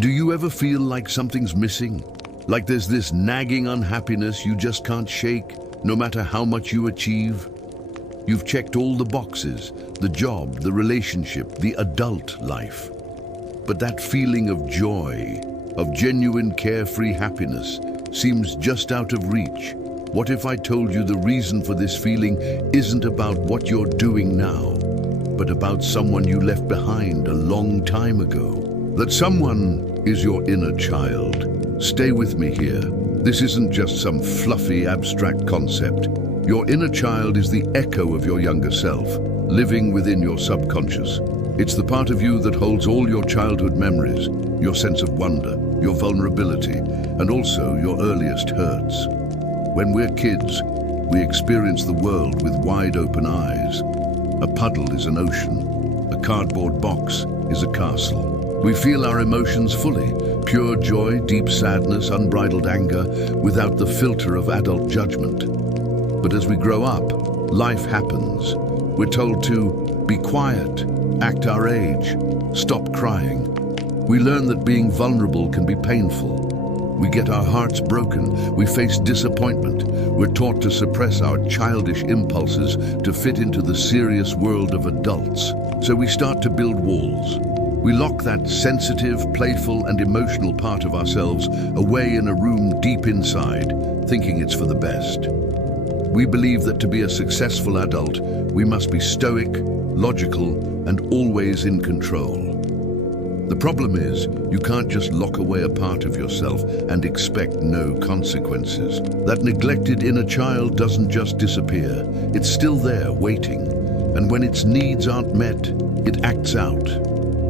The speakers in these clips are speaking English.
Do you ever feel like something's missing? Like there's this nagging unhappiness you just can't shake, no matter how much you achieve? You've checked all the boxes, the job, the relationship, the adult life. But that feeling of joy, of genuine carefree happiness, seems just out of reach. What if I told you the reason for this feeling isn't about what you're doing now, but about someone you left behind a long time ago? That someone is your inner child. Stay with me here. This isn't just some fluffy, abstract concept. Your inner child is the echo of your younger self, living within your subconscious. It's the part of you that holds all your childhood memories, your sense of wonder, your vulnerability, and also your earliest hurts. When we're kids, we experience the world with wide open eyes. A puddle is an ocean. A cardboard box is a castle. We feel our emotions fully, pure joy, deep sadness, unbridled anger, without the filter of adult judgment. But as we grow up, life happens. We're told to be quiet, act our age, stop crying. We learn that being vulnerable can be painful. We get our hearts broken, we face disappointment. We're taught to suppress our childish impulses to fit into the serious world of adults. So we start to build walls. We lock that sensitive, playful, and emotional part of ourselves away in a room deep inside, thinking it's for the best. We believe that to be a successful adult, we must be stoic, logical, and always in control. The problem is, you can't just lock away a part of yourself and expect no consequences. That neglected inner child doesn't just disappear. It's still there, waiting. And when its needs aren't met, it acts out.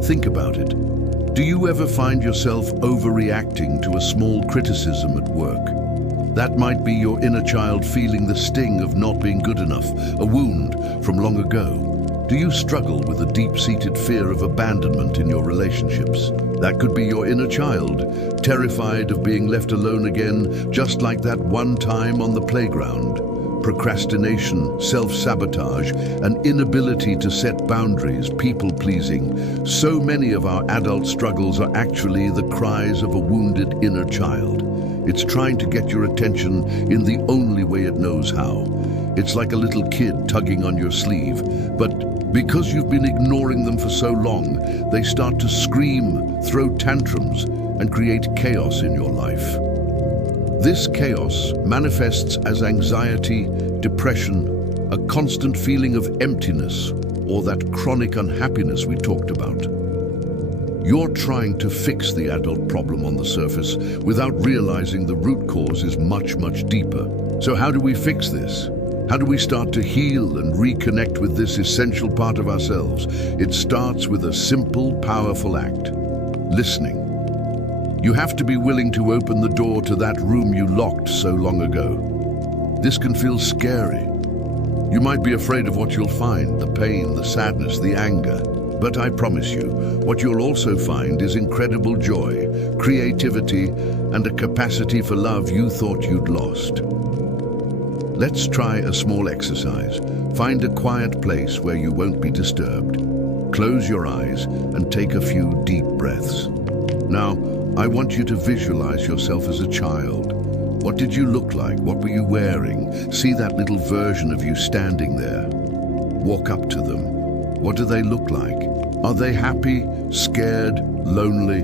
Think about it. Do you ever find yourself overreacting to a small criticism at work? That might be your inner child feeling the sting of not being good enough, a wound from long ago. Do you struggle with a deep-seated fear of abandonment in your relationships? That could be your inner child, terrified of being left alone again, just like that one time on the playground. Procrastination, self-sabotage, an inability to set boundaries, people-pleasing. So many of our adult struggles are actually the cries of a wounded inner child. It's trying to get your attention in the only way it knows how. It's like a little kid tugging on your sleeve, but because you've been ignoring them for so long, they start to scream, throw tantrums, and create chaos in your life. This chaos manifests as anxiety, depression, a constant feeling of emptiness, or that chronic unhappiness we talked about. You're trying to fix the adult problem on the surface without realizing the root cause is much, much deeper. So how do we fix this? How do we start to heal and reconnect with this essential part of ourselves? It starts with a simple, powerful act: listening. You have to be willing to open the door to that room you locked so long ago. This can feel scary. You might be afraid of what you'll find, the pain, the sadness, the anger. But I promise you, what you'll also find is incredible joy, creativity, and a capacity for love you thought you'd lost. Let's try a small exercise. Find a quiet place where you won't be disturbed. Close your eyes and take a few deep breaths. Now, I want you to visualize yourself as a child. What did you look like? What were you wearing? See that little version of you standing there. Walk up to them. What do they look like? Are they happy, scared, lonely?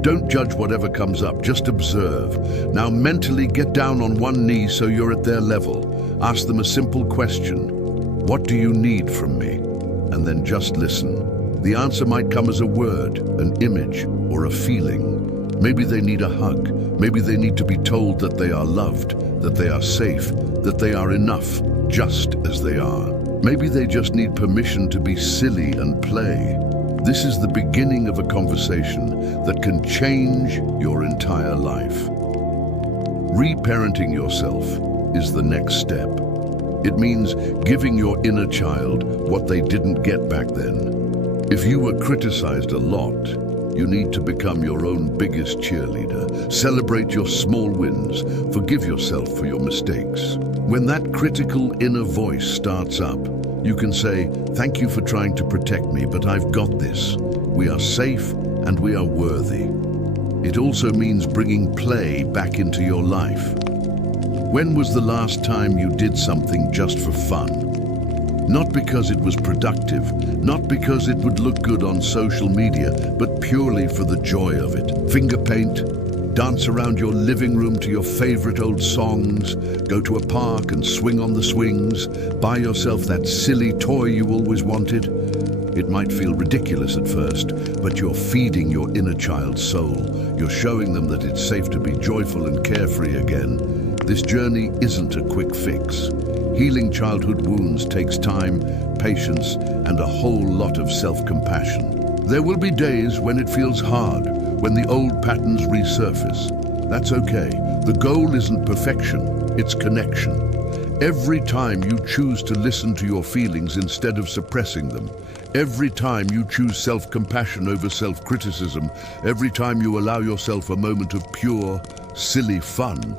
Don't judge whatever comes up, just observe. Now mentally get down on one knee so you're at their level. Ask them a simple question. What do you need from me? And then just listen. The answer might come as a word, an image, or a feeling. Maybe they need a hug. Maybe they need to be told that they are loved, that they are safe, that they are enough, just as they are. Maybe they just need permission to be silly and play. This is the beginning of a conversation that can change your entire life. Reparenting yourself is the next step. It means giving your inner child what they didn't get back then. If you were criticized a lot, you need to become your own biggest cheerleader. Celebrate your small wins. Forgive yourself for your mistakes. When that critical inner voice starts up, you can say, "Thank you for trying to protect me, but I've got this. We are safe and we are worthy." It also means bringing play back into your life. When was the last time you did something just for fun? Not because it was productive, not because it would look good on social media, but purely for the joy of it. Finger paint, dance around your living room to your favorite old songs, go to a park and swing on the swings, buy yourself that silly toy you always wanted. It might feel ridiculous at first, but you're feeding your inner child's soul. You're showing them that it's safe to be joyful and carefree again. This journey isn't a quick fix. Healing childhood wounds takes time, patience, and a whole lot of self-compassion. There will be days when it feels hard, when the old patterns resurface. That's okay. The goal isn't perfection, it's connection. Every time you choose to listen to your feelings instead of suppressing them, every time you choose self-compassion over self-criticism, every time you allow yourself a moment of pure, silly fun,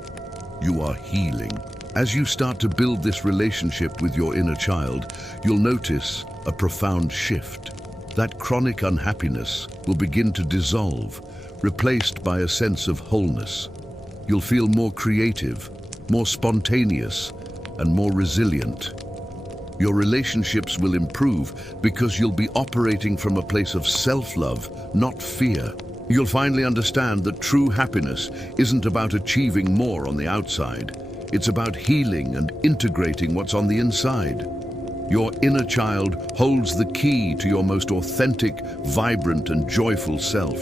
you are healing. As you start to build this relationship with your inner child, you'll notice a profound shift. That chronic unhappiness will begin to dissolve, replaced by a sense of wholeness. You'll feel more creative, more spontaneous, and more resilient. Your relationships will improve because you'll be operating from a place of self-love, not fear. You'll finally understand that true happiness isn't about achieving more on the outside. It's about healing and integrating what's on the inside. Your inner child holds the key to your most authentic, vibrant, and joyful self.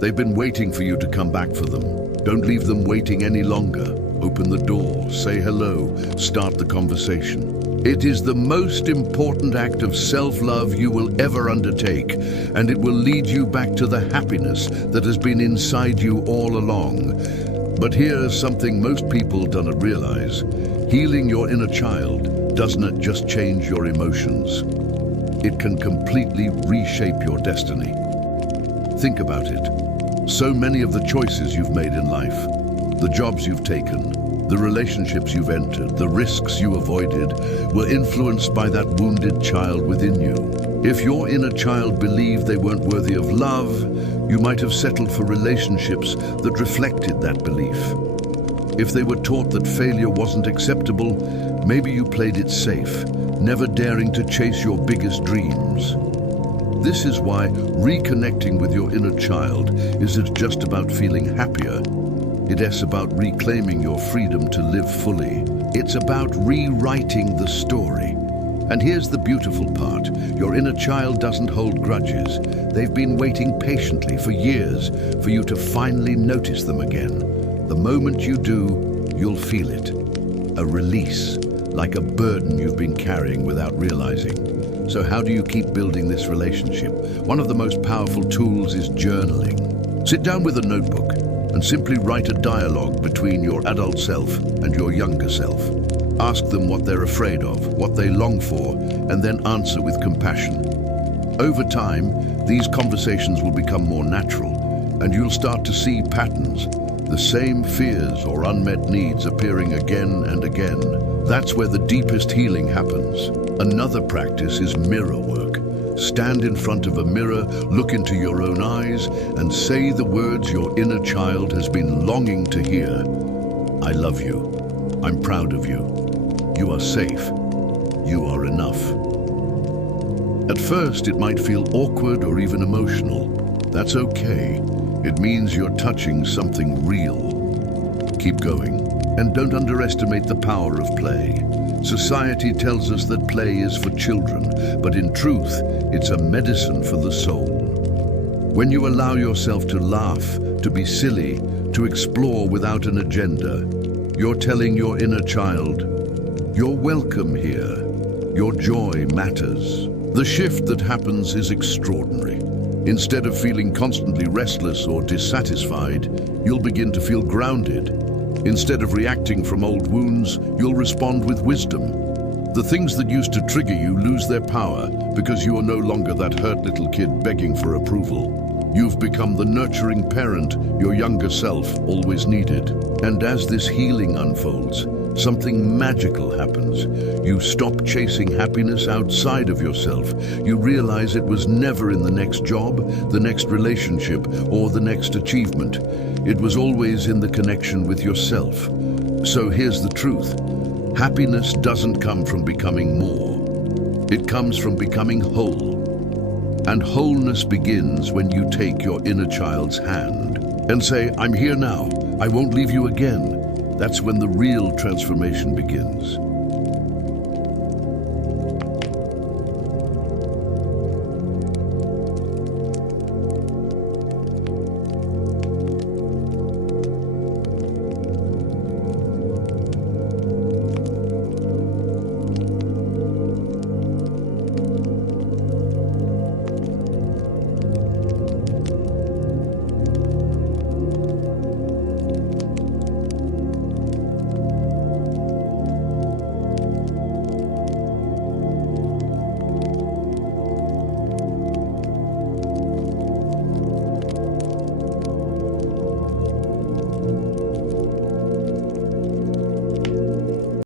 They've been waiting for you to come back for them. Don't leave them waiting any longer. Open the door, say hello, start the conversation. It is the most important act of self-love you will ever undertake, and it will lead you back to the happiness that has been inside you all along. But here's something most people don't realize. Healing your inner child doesn't just change your emotions. It can completely reshape your destiny. Think about it. So many of the choices you've made in life, the jobs you've taken, the relationships you've entered, the risks you avoided, were influenced by that wounded child within you. If your inner child believed they weren't worthy of love, you might have settled for relationships that reflected that belief. If they were taught that failure wasn't acceptable, maybe you played it safe, never daring to chase your biggest dreams. This is why reconnecting with your inner child isn't just about feeling happier. It's about reclaiming your freedom to live fully. It's about rewriting the story. And here's the beautiful part. Your inner child doesn't hold grudges. They've been waiting patiently for years for you to finally notice them again. The moment you do, you'll feel it. A release, like a burden you've been carrying without realizing. So how do you keep building this relationship? One of the most powerful tools is journaling. Sit down with a notebook and simply write a dialogue between your adult self and your younger self. Ask them what they're afraid of, what they long for, and then answer with compassion. Over time, these conversations will become more natural, and you'll start to see patterns, the same fears or unmet needs appearing again and again. That's where the deepest healing happens. Another practice is mirror work. Stand in front of a mirror, look into your own eyes, and say the words your inner child has been longing to hear. I love you. I'm proud of you. You are safe. You are enough. At first, it might feel awkward or even emotional. That's okay. It means you're touching something real. Keep going. And don't underestimate the power of play. Society tells us that play is for children, but in truth, it's a medicine for the soul. When you allow yourself to laugh, to be silly, to explore without an agenda, you're telling your inner child, you're welcome here. Your joy matters. The shift that happens is extraordinary. Instead of feeling constantly restless or dissatisfied, you'll begin to feel grounded. Instead of reacting from old wounds, you'll respond with wisdom. The things that used to trigger you lose their power because you are no longer that hurt little kid begging for approval. You've become the nurturing parent your younger self always needed. And as this healing unfolds, something magical happens. You stop chasing happiness outside of yourself. You realize it was never in the next job, the next relationship, or the next achievement. It was always in the connection with yourself. So here's the truth. Happiness doesn't come from becoming more. It comes from becoming whole. And wholeness begins when you take your inner child's hand and say, I'm here now. I won't leave you again. That's when the real transformation begins.